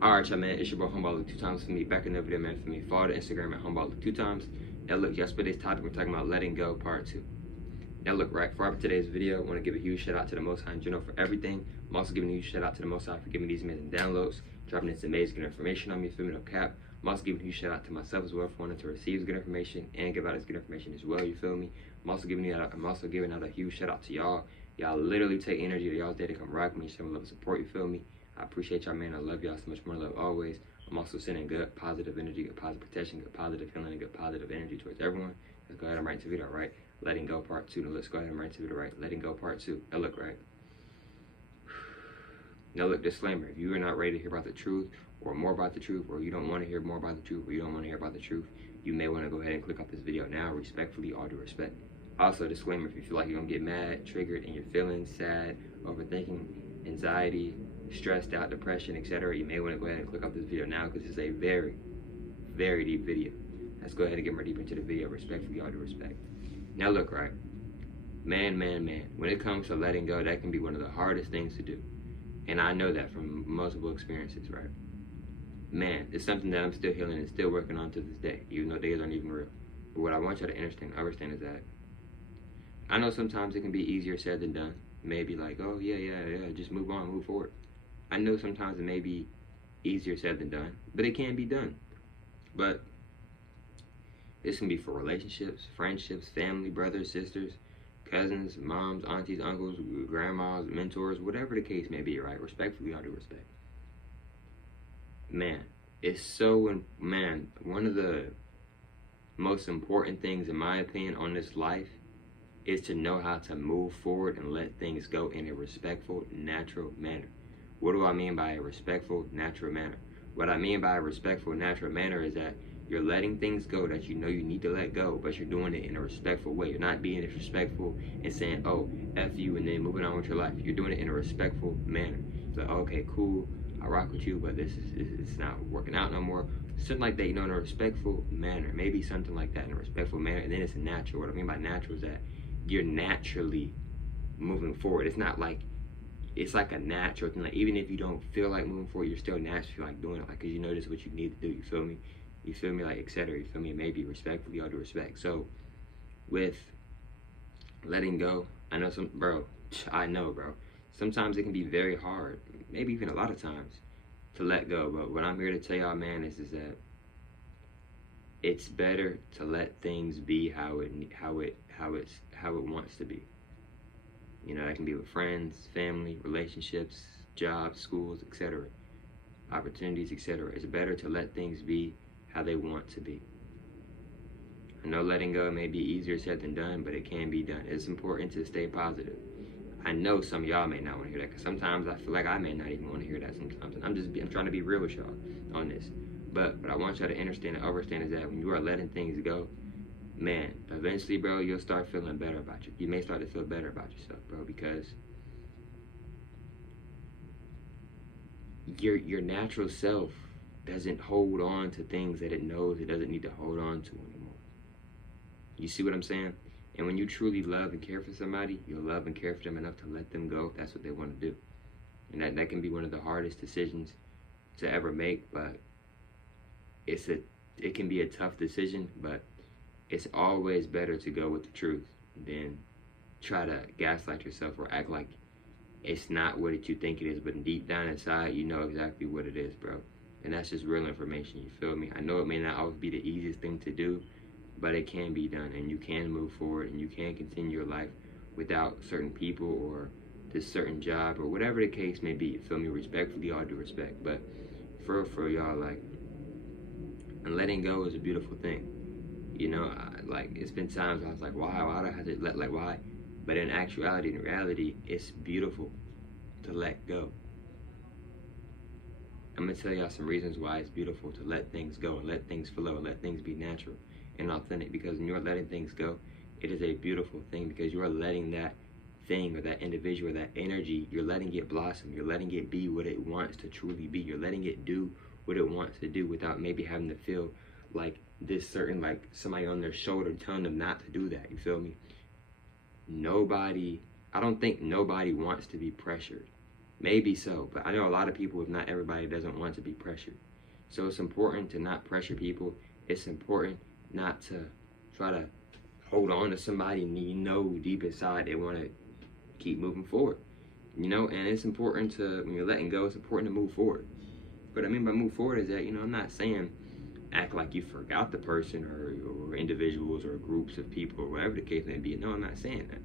Alright, y'all, man, it's your boy Homeball 2 times for me. Back in the video, man, for me. Follow the Instagram at Homeball 2 times. Now, look, yesterday's topic, we're talking about letting go, part 2. Now, look, right, for today's video, I want to give a huge shout out to the Most High in general for everything. I'm also giving a huge shout out to the Most High for giving me these amazing downloads, dropping this amazing information on me, feel me, no cap. I'm also giving a huge shout out to myself as well for wanting to receive this good information and give out this good information as well, you feel me? I'm also giving out a huge shout out to y'all. Y'all literally take energy to y'all's day to come rock me, show me love and support, you feel me? I appreciate y'all, man. I love y'all so much more love always. I'm also sending good positive energy, good positive protection, good positive feeling, and good positive energy towards everyone. Let's go ahead and write to video, right? Letting go part 2. Now let's go ahead and write to video, right? Letting go part 2. Now look, right? Now look, disclaimer. If you are not ready to hear about the truth or more about the truth, or you don't want to hear more about the truth, or you don't want to hear about the truth, you may want to go ahead and click off this video now, respectfully, all due respect. Also, disclaimer, if you feel like you're going to get mad, triggered, and you're feeling sad, overthinking, anxiety, stressed out, depression, etc., you may want to go ahead and click off this video now because it's a very, very deep video. Let's go ahead and get more deep into the video, respectfully, all due respect. Now look, right, man, when it comes to letting go, that can be one of the hardest things to do. And I know that from multiple experiences, right? Man, it's something that I'm still healing and still working on to this day, even though days aren't even real. But what I want you to understand is that I know sometimes it can be easier said than done. Maybe like, oh, yeah, just move on, move forward. I know sometimes it may be easier said than done, but it can be done. But this can be for relationships, friendships, family, brothers, sisters, cousins, moms, aunties, uncles, grandmas, mentors, whatever the case may be, right? Respectfully, all due respect. Man, one of the most important things, in my opinion, on this life is to know how to move forward and let things go in a respectful, natural manner. What do I mean by a respectful, natural manner? What I mean by a respectful, natural manner is that you're letting things go that you know you need to let go, but you're doing it in a respectful way. You're not being disrespectful and saying, oh, F you, and then moving on with your life. You're doing it in a respectful manner. It's like, okay, cool, I rock with you, but it's not working out no more. Something like that, in a respectful manner. Maybe something like that in a respectful manner, and then it's a natural. What I mean by natural is that you're naturally moving forward. It's not like, it's like a natural thing. Like, even if you don't feel like moving forward, you're still naturally like doing it, like, because you know this is what you need to do. You feel me? You feel me? Like, etc. You feel me? Maybe respectfully, all due respect. So with letting go, I know bro, sometimes it can be very hard, maybe even a lot of times, to let go. But what I'm here to tell y'all, man, is that it's better to let things be how it wants to be. That can be with friends, family, relationships, jobs, schools, etc., opportunities, etc. It's better to let things be how they want to be. I know letting go may be easier said than done, but it can be done. It's important to stay positive. I know some of y'all may not want to hear that, because sometimes I feel like I may not even want to hear that sometimes. And I'm trying to be real with y'all on this. But what I want y'all to understand and understand is that when you are letting things go, man, eventually, bro, you'll start feeling better about you. You may start to feel better about yourself, bro, because your natural self doesn't hold on to things that it knows it doesn't need to hold on to anymore. You see what I'm saying? And when you truly love and care for somebody, you'll love and care for them enough to let them go if that's what they want to do. And that can be one of the hardest decisions to ever make, but it can be a tough decision, but it's always better to go with the truth than try to gaslight yourself or act like it's not what you think it is, but deep down inside, you know exactly what it is, bro. And that's just real information, you feel me? I know it may not always be the easiest thing to do, but it can be done, and you can move forward, and you can continue your life without certain people or this certain job or whatever the case may be, you feel me? Respectfully, all due respect. But for y'all, like, and letting go is a beautiful thing. Like, it's been times I was like, why do I have to why? But in reality, it's beautiful to let go. I'm going to tell y'all some reasons why it's beautiful to let things go and let things flow and let things be natural and authentic. Because when you're letting things go, it is a beautiful thing, because you are letting that thing or that individual or that energy, you're letting it blossom. You're letting it be what it wants to truly be. You're letting it do what it wants to do without maybe having to feel like this certain, like somebody on their shoulder telling them not to do that. You feel me? I don't think nobody wants to be pressured. Maybe so, but I know a lot of people, if not everybody, doesn't want to be pressured. So it's important to not pressure people. It's important not to try to hold on to somebody and you know deep inside they want to keep moving forward. You know, and it's important to, when you're letting go, it's important to move forward. What I mean by move forward is that, you know, I'm not saying act like you forgot the person or individuals or groups of people or whatever the case may be. No, I'm not saying that.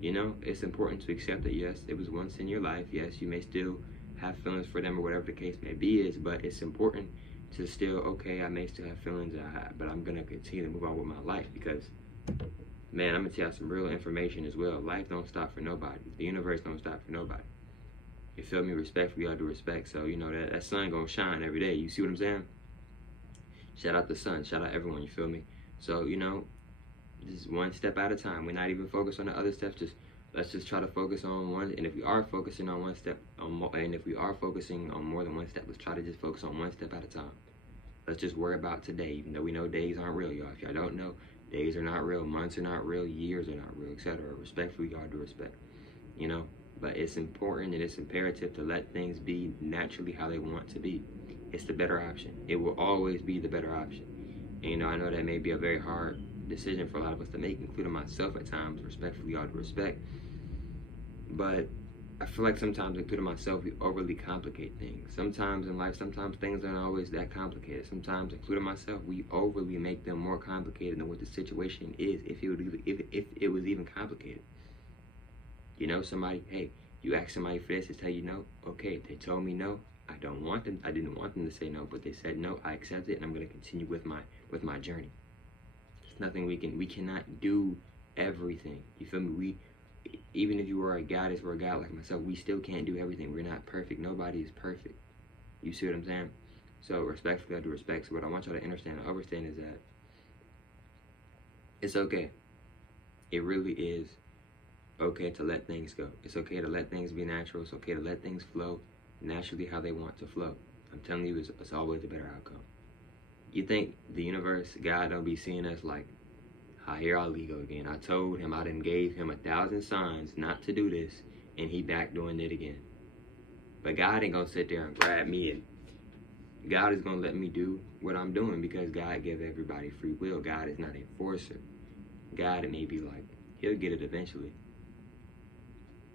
You know, it's important to accept that, yes, it was once in your life. Yes, you may still have feelings for them or whatever the case may be is, but it's important to still, okay, I may still have feelings, but I'm going to continue to move on with my life because, man, I'm going to tell you some real information as well. Life don't stop for nobody. The universe don't stop for nobody. You feel me? Respectfully, I do respect. So, you know, that sun going to shine every day. You see what I'm saying? Shout out the sun. Shout out everyone. You feel me? So, you know, just one step at a time. We're not even focused on the other steps. Let's just try to focus on one. And if we are focusing on one step, and if we are focusing on more than one step, let's try to just focus on one step at a time. Let's just worry about today, even though we know days aren't real, y'all. If y'all don't know, days are not real, months are not real, years are not real, etc. Respectfully, y'all do respect. You know, but it's important and it's imperative to let things be naturally how they want to be. It's the better option. It will always be the better option. And, you know, I know that may be a very hard decision for a lot of us to make, including myself at times. Respectfully, all due respect. But I feel like sometimes, including myself, we overly complicate things. Sometimes in life, sometimes things aren't always that complicated. Sometimes, including myself, we overly make them more complicated than what the situation is, if it was even complicated. You know, somebody, hey, you ask somebody for this, they tell you no. Okay, they told me no. I didn't want them to say no, but they said no. I accept it, and I'm going to continue with my journey. There's nothing we cannot do everything. You feel me? Even if you were a goddess or a god like myself, we still can't do everything. We're not perfect. Nobody is perfect. You see what I'm saying? So respectfully, I do respect. So what I want y'all to understand and understand is that it's okay. It really is okay to let things go. It's okay to let things be natural. It's okay to let things flow naturally how they want to flow. I'm telling you, it's always a better outcome. You think the universe, God, don't be seeing us like, here Ali go again. I told him, I done gave him 1,000 signs not to do this, and he back doing it again. But God ain't gonna sit there and grab me, and God is gonna let me do what I'm doing because God gave everybody free will. God is not a forcer. God, it may be like, he'll get it eventually.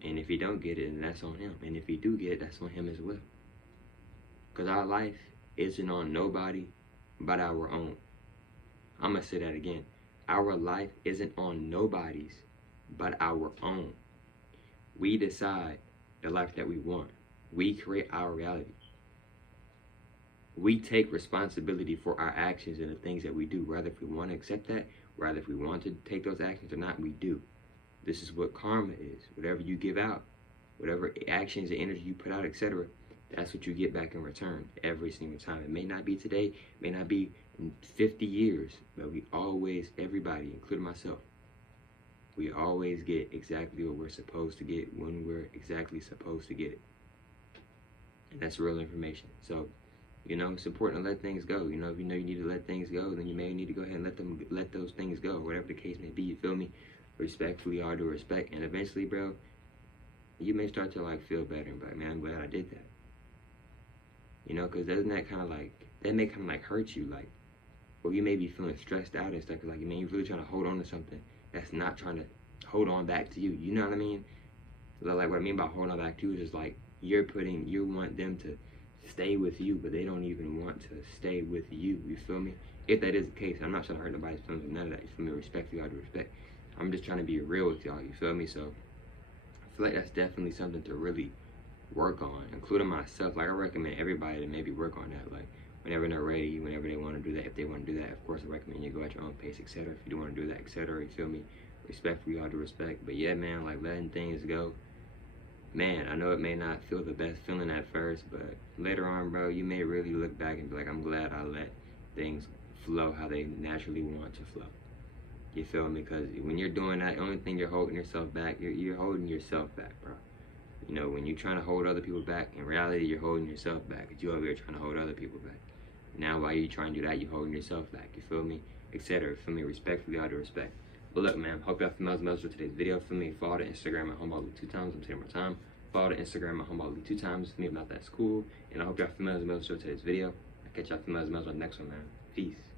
And if he don't get it, then that's on him. And if he do get it, that's on him as well. Because our life isn't on nobody but our own. I'm gonna say that again. Our life isn't on nobody's but our own. We decide the life that we want. We create our reality. We take responsibility for our actions and the things that we do, whether if we want to accept that, whether if we want to take those actions or not, we do. This is what karma is. Whatever you give out, whatever actions and energy you put out, etc., that's what you get back in return every single time. It may not be today, it may not be in 50 years, but we always, everybody, including myself, we always get exactly what we're supposed to get when we're exactly supposed to get it. And that's real information. So, you know, it's important to let things go. You know, if you know you need to let things go, then you may need to go ahead and let those things go, whatever the case may be. You feel me? Respectfully, all due respect. And eventually, bro, you may start to like feel better and be like, man, I'm glad I did that. You know, because doesn't that kind of like, that may kind of like hurt you, like, well, you may be feeling stressed out and stuff, like, man, you're really trying to hold on to something that's not trying to hold on back to you. You know what I mean? So like what I mean by holding on back to you is just like you want them to stay with you, but they don't even want to stay with you. You feel me? If that is the case, I'm not trying to hurt nobody's feelings or none of that. You feel me? Respectfully, all due respect. I'm just trying to be real with y'all. You feel me? So I feel like that's definitely something to really work on, including myself. Like I recommend everybody to maybe work on that. Like whenever they're ready, whenever they want to do that, if they want to do that, of course I recommend you go at your own pace, etc. If you do want to do that, etc. You feel me? Respectfully, all due respect. But yeah, man, like letting things go. Man, I know it may not feel the best feeling at first, but later on, bro, you may really look back and be like, I'm glad I let things flow how they naturally want to flow. You feel me? Because when you're doing that, the only thing you're holding yourself back, you're holding yourself back, bro. You know, when you're trying to hold other people back, in reality, you're holding yourself back. Because you're over here trying to hold other people back. Now, while you're trying to do that, you're holding yourself back. You feel me? Etc. Feel me? Respectfully, all due respect. But look, man, hope y'all feel for today's video. Feel me? Follow the Instagram at homeball2 times. I'm saying more time. follow the Instagram at homeball2times. Me, if not, that's cool. And I hope y'all familiar with today's video. I'll catch y'all familiar with the next one, man. Peace.